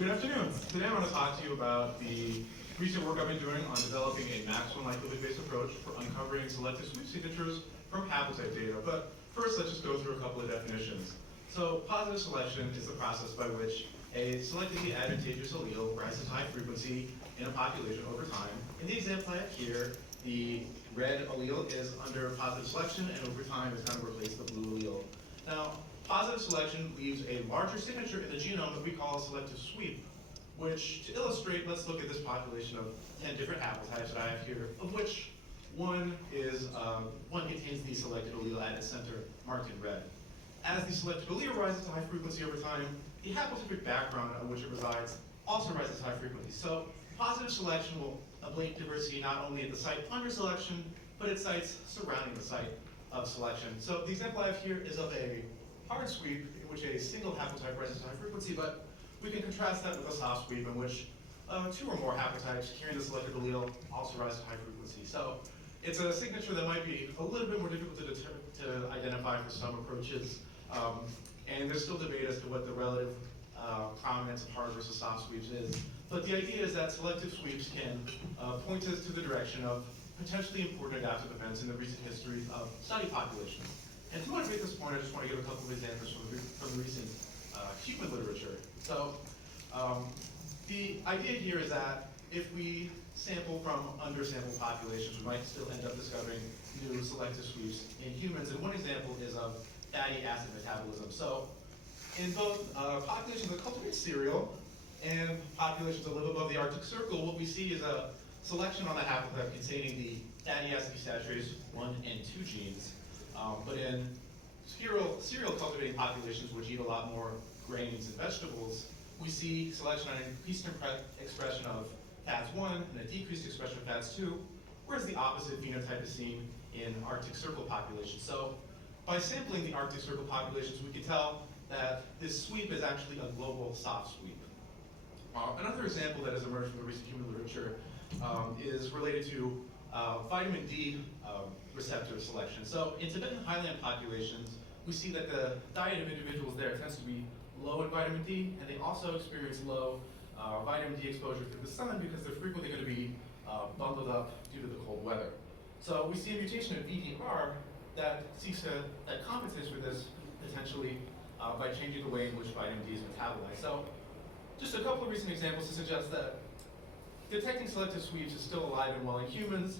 Good afternoon. Today I want to talk to you about the recent work I've been doing on developing a maximum likelihood-based approach for uncovering selective sweep signatures from haplotype data. But first, let's just go through a couple of definitions. So positive selection is the process by which a selectively advantageous allele rises to high frequency in a population over time. In the example I have here, the red allele is under positive selection, and over time it's going to replace the blue allele. Now, positive selection leaves a larger signature in the genome that we call a selective sweep, which, to illustrate, let's look at this population of 10 different haplotypes that I have here, of which one contains the selected allele at its center, marked in red. As the selected allele rises to high frequency over time, the haplotypic background on which it resides also rises to high frequency. So positive selection will ablate diversity not only at the site under selection, but at sites surrounding the site of selection. So the example I have here is of a hard sweep in which a single haplotype rises to high frequency, but we can contrast that with a soft sweep in which two or more haplotypes carrying the selected allele also rise to high frequency. So it's a signature that might be a little bit more difficult to identify for some approaches, and there's still debate as to what the relative prominence of hard versus soft sweeps is. But the idea is that selective sweeps can point us to the direction of potentially important adaptive events in the recent history of study populations. And to motivate this point, I just want to give a couple of examples from the recent human literature. So the idea here is that if we sample from undersampled populations, we might still end up discovering new selective sweeps in humans. And one example is of fatty acid metabolism. So in both populations that cultivate cereal and populations that live above the Arctic Circle, what we see is a selection on the haplotype containing the fatty acid desaturase 1 and 2 genes. But in cereal cultivating populations, which eat a lot more grains and vegetables, we see selection on an increased expression of FATS1 and a decreased expression of FATS2, whereas the opposite phenotype is seen in Arctic Circle populations. So by sampling the Arctic Circle populations, we can tell that this sweep is actually a global soft sweep. Another example that has emerged from the recent human literature is related to vitamin D receptor selection. So in Tibetan highland populations, we see that the diet of individuals there tends to be low in vitamin D, and they also experience low vitamin D exposure through the sun because they're frequently going to be bundled up due to the cold weather. So we see a mutation of VDR that compensates for this potentially by changing the way in which vitamin D is metabolized. So just a couple of recent examples to suggest that detecting selective sweeps is still alive and well in humans,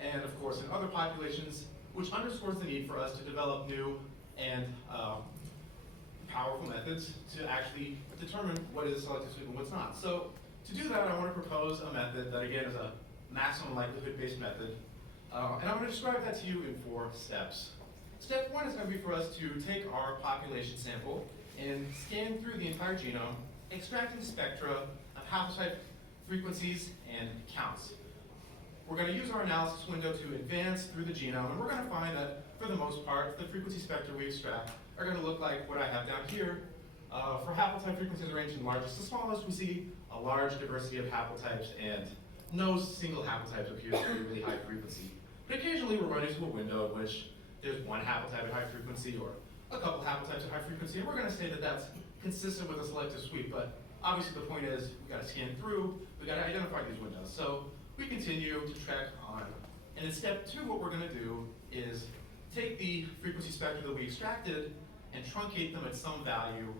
and of course in other populations, which underscores the need for us to develop new and powerful methods to actually determine what is a selective sweep and what's not. So to do that, I want to propose a method that again is a maximum likelihood-based method, and I'm going to describe that to you in 4 steps. Step 1 is going to be for us to take our population sample and scan through the entire genome, extracting spectra of haplotype frequencies and counts. We're going to use our analysis window to advance through the genome, and we're going to find that, for the most part, the frequency spectra we extract are going to look like what I have down here. For haplotype frequencies ranging from largest to smallest, we see a large diversity of haplotypes, and no single haplotype appears to be really high frequency. But occasionally we'll run into a window in which there's one haplotype at high frequency or a couple haplotypes at high frequency, and we're going to say that that's consistent with a selective sweep. But obviously the point is we've got to scan through, we've got to identify these windows. So we continue to track on. And in step 2, what we're going to do is take the frequency spectra that we extracted and truncate them at some value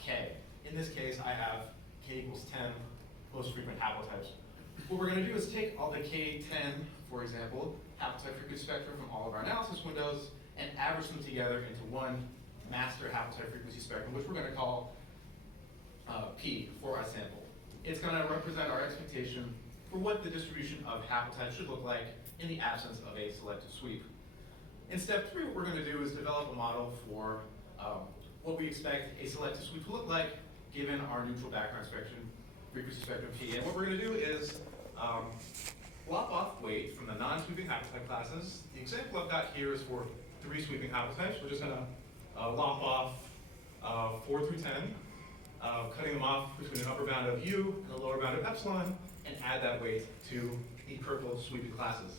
k. In this case, I have k equals 10 most frequent haplotypes. What we're going to do is take all the k10, for example, haplotype frequency spectra from all of our analysis windows and average them together into one master haplotype frequency spectrum, which we're going to call P for our sample. It's going to represent our expectation for what the distribution of haplotypes should look like in the absence of a selective sweep. In step 3, what we're going to do is develop a model for what we expect a selective sweep to look like given our neutral background spectrum, frequency spectrum P. And what we're going to do is lop off weight from the non-sweeping haplotype classes. The example I've got here is for 3 sweeping haplotypes. We're just going to lop off 4 through 10, cutting them off between an upper bound of U and a lower bound of epsilon, and add that weight to the purple sweeping classes.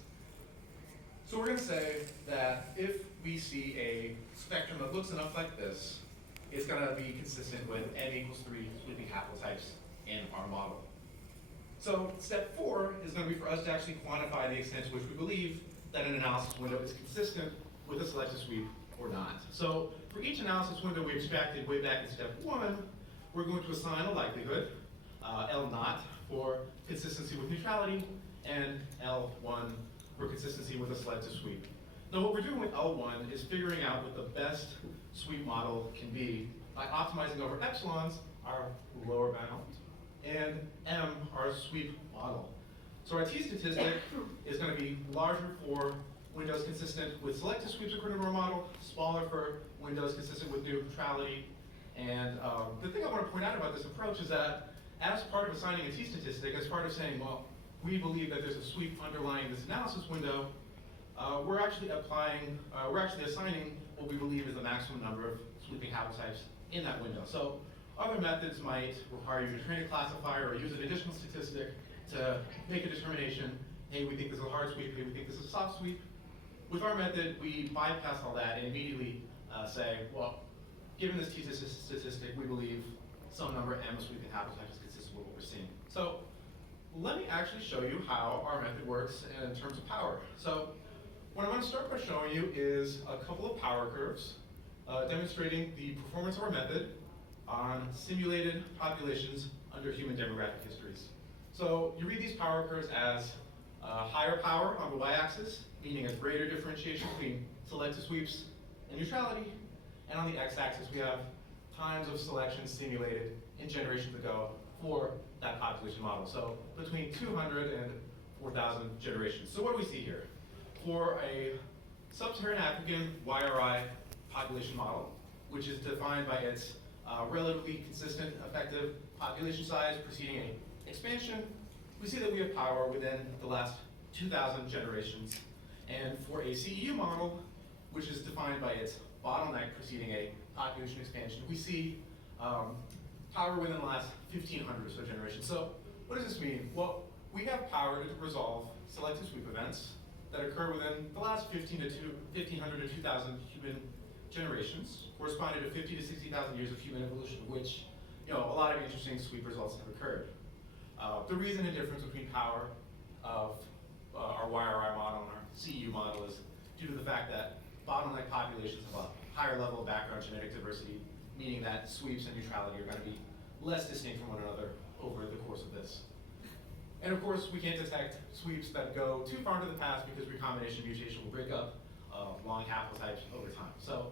So we're going to say that if we see a spectrum that looks enough like this, it's going to be consistent with n equals 3 sweeping haplotypes in our model. So step 4 is going to be for us to actually quantify the extent to which we believe that an analysis window is consistent with a selective sweep or not. So for each analysis window we extracted way back in step 1, we're going to assign a likelihood, L naught for consistency with neutrality, and L1 for consistency with a selective sweep. Now what we're doing with L1 is figuring out what the best sweep model can be by optimizing over epsilons, our lower bound, and M, our sweep model. So our t-statistic is going to be larger for windows consistent with selective sweeps according to our model, smaller for windows consistent with neutrality. And the thing I want to point out about this approach is that as part of assigning a t-statistic, as part of saying, well, we believe that there's a sweep underlying this analysis window, we're actually assigning what we believe is the maximum number of sweeping haplotypes in that window. So other methods might require you to train a classifier or use an additional statistic to make a determination, hey, we think this is a hard sweep, hey, we think this is a soft sweep. With our method, we bypass all that and immediately say, well, given this t-statistic, we believe some number m of sweeping haplotypes is consistent with what we're seeing. So let me actually show you how our method works in terms of power. So what I'm going to start by showing you is a couple of power curves demonstrating the performance of our method on simulated populations under human demographic histories. So you read these power curves as higher power on the y-axis, meaning a greater differentiation between selective sweeps and neutrality, and on the x-axis we have times of selection simulated in generations ago for that population model. So between 200 and 4,000 generations. So what do we see here? For a sub-Saharan African YRI population model, which is defined by its relatively consistent effective population size preceding an expansion, we see that we have power within the last 2,000 generations. And for a CEU model, which is defined by its bottleneck preceding a population expansion, we see power within the last 1,500 or so generations. So what does this mean? Well, we have power to resolve selective sweep events that occur within the last 1,500 to 2,000 human generations, corresponding to 50 to 60,000 years of human evolution, which, a lot of interesting sweep results have occurred. The reason and difference between power of our YRI model and our CEU model is due to the fact that bottleneck populations have a higher level of background genetic diversity, meaning that sweeps and neutrality are going to be less distinct from one another over the course of this. And of course, we can't detect sweeps that go too far into the past because recombination mutation will break up long haplotypes over time. So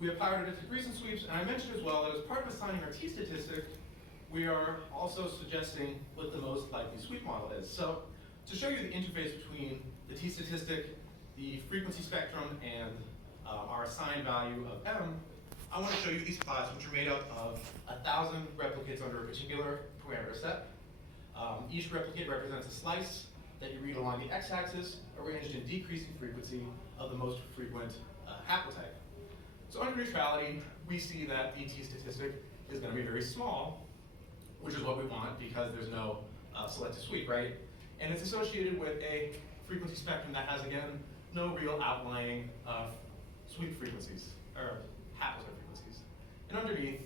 we have power to detect recent sweeps, and I mentioned as well that as part of assigning our t-statistic, we are also suggesting what the most likely sweep model is. So to show you the interface between the t-statistic, the frequency spectrum, and our assigned value of m, I want to show you these plots, which are made up of 1,000 replicates under a particular parameter set. Each replicate represents a slice that you read along the x-axis, arranged in decreasing frequency of the most frequent haplotype. So under neutrality, we see that the t-statistic is going to be very small, which is what we want because there's no selective sweep, right? And it's associated with a frequency spectrum that has, again, no real outlying sweep frequencies, or haplotype frequencies. And underneath,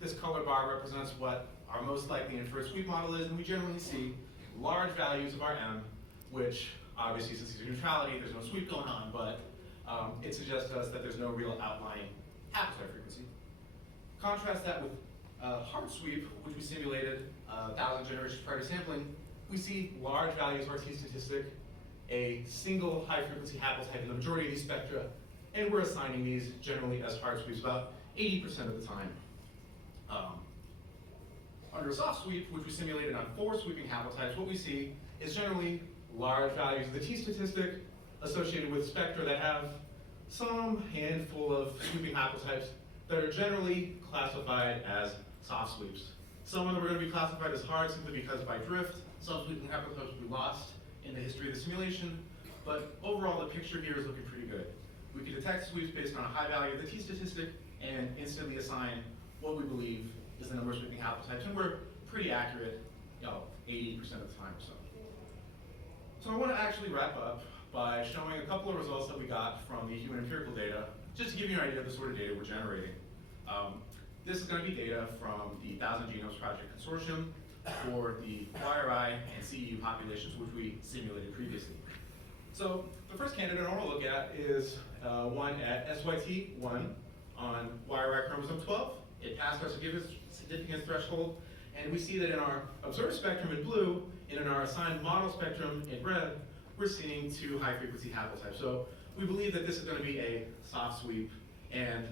this colored bar represents what our most likely inferred sweep model is, and we generally see large values of our m, which obviously, since these are neutrality, there's no sweep going on, but it suggests to us that there's no real outlying haplotype frequency. Contrast that with hard sweep, which we simulated 1,000 generations prior to sampling. We see large values of our t-statistic, a single high-frequency haplotype in the majority of these spectra, and we're assigning these generally as hard sweeps about 80% of the time. Under a soft sweep, which we simulated on 4 sweeping haplotypes, what we see is generally large values of the t-statistic associated with spectra that have some handful of sweeping haplotypes that are generally classified as soft sweeps. Some of them are going to be classified as hard simply because by drift, some sweeping haplotypes will be lost in the history of the simulation, but overall the picture here is looking pretty good. We can detect sweeps based on a high value of the t-statistic and instantly assign what we believe is the number of sweeping haplotypes, and we're pretty accurate, 80% of the time or so. So I want to actually wrap up by showing a couple of results that we got from the human empirical data, just to give you an idea of the sort of data we're generating. this is going to be data from the 1,000 Genomes Project Consortium for the YRI and CEU populations, which we simulated previously. So the first candidate I want to look at is one at SYT1 on YRI chromosome 12. It passed our significance threshold, and we see that in our observed spectrum in blue and in our assigned model spectrum in red, we're seeing 2 high-frequency haplotypes. So we believe that this is going to be a soft sweep, and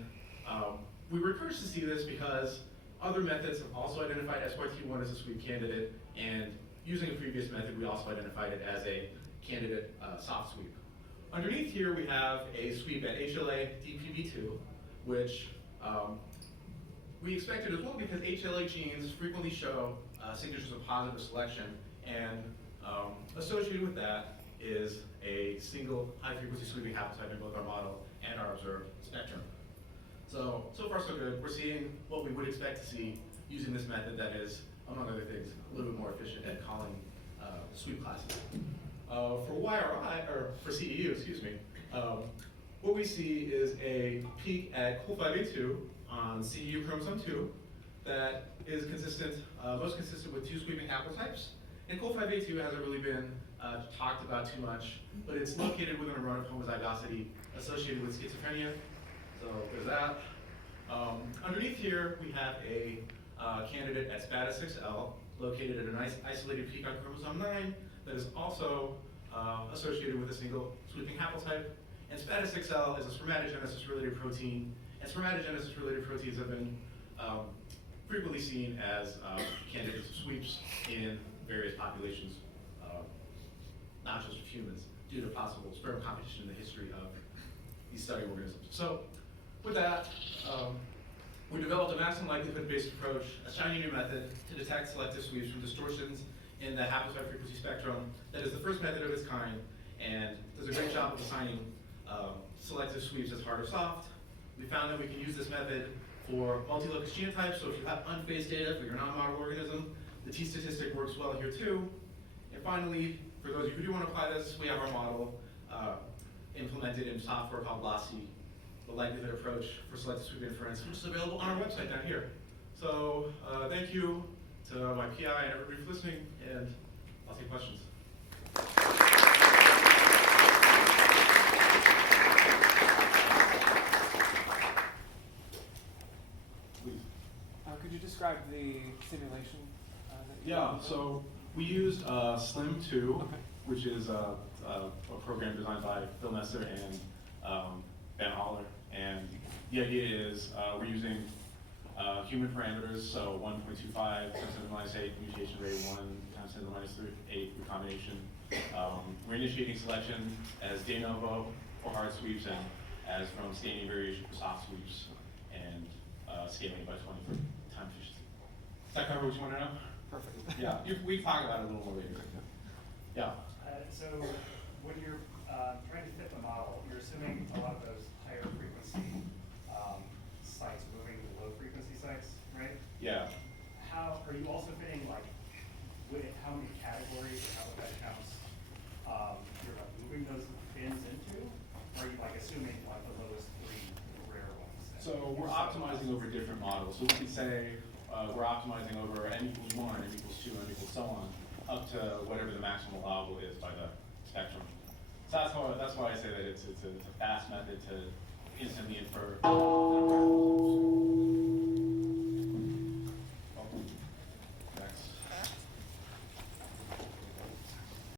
we were encouraged to see this because other methods have also identified SYT1 as a sweep candidate, and using a previous method, we also identified it as a candidate soft sweep. Underneath here, we have a sweep at HLA DPV2, which we expected as well because HLA genes frequently show signatures of positive selection, and associated with that is a single high-frequency sweeping haplotype in both our model and our observed spectrum. So far so good. We're seeing what we would expect to see using this method that is, among other things, a little bit more efficient at calling sweep classes. For YRI, or for CEU, excuse me, what we see is a peak at COL5A2 on CEU chromosome 2 that is consistent, most consistent with 2 sweeping haplotypes. And COL5A2 hasn't really been talked about too much, but it's located within a run of homozygosity associated with schizophrenia. So there's that. Underneath here, we have a candidate at SPATA6L located at an isolated peak on chromosome 9 that is also associated with a single sweeping haplotype. And SPATA6L is a spermatogenesis-related protein, and spermatogenesis-related proteins have been frequently seen as candidates of sweeps in various populations, not just of humans, due to possible sperm competition in the history of these study organisms. So with that, we developed a maximum likelihood-based approach, a shiny new method to detect selective sweeps from distortions in the haplotype frequency spectrum that is the first method of its kind and does a great job of assigning selective sweeps as hard or soft. We found that we can use this method for multi-locus genotypes, so if you have unphased data for your non-model organism, the t-statistic works well here too. And finally, for those of you who do want to apply this, we have our model implemented in software called Lossy, the likelihood approach for selective sweep inference, which is available on our website down here. So thank you to my PI and everybody for listening, and I'll take questions. Please. Could you describe the simulation? So we used Slim2, Okay. which is a program designed by Phil Messer and Ben Holler. And the idea is we're using human parameters, so 1.25 times 10 to the minus 8 mutation rate, 1 times 10 to the minus 8 recombination. We're initiating selection as de novo for hard sweeps and as from staining variation for soft sweeps, and scaling by 20 for time efficiency. Does that cover what you want to know? Perfect. Yeah, we talk about it a little more later. Yeah. So when you're trying to fit the model, you're assuming a lot of those higher frequency sites moving to low frequency sites, right? Yeah. How are you also fitting like how many categories or how that counts? You're like moving those bins into, or are you like assuming like the lowest 3 rare ones? So we're optimizing over different models. So we can say we're optimizing over n equals 1, n equals 2, n equals so on, up to whatever the maximal allowable is by the spectrum. So that's why I say that it's a fast method to instantly infer.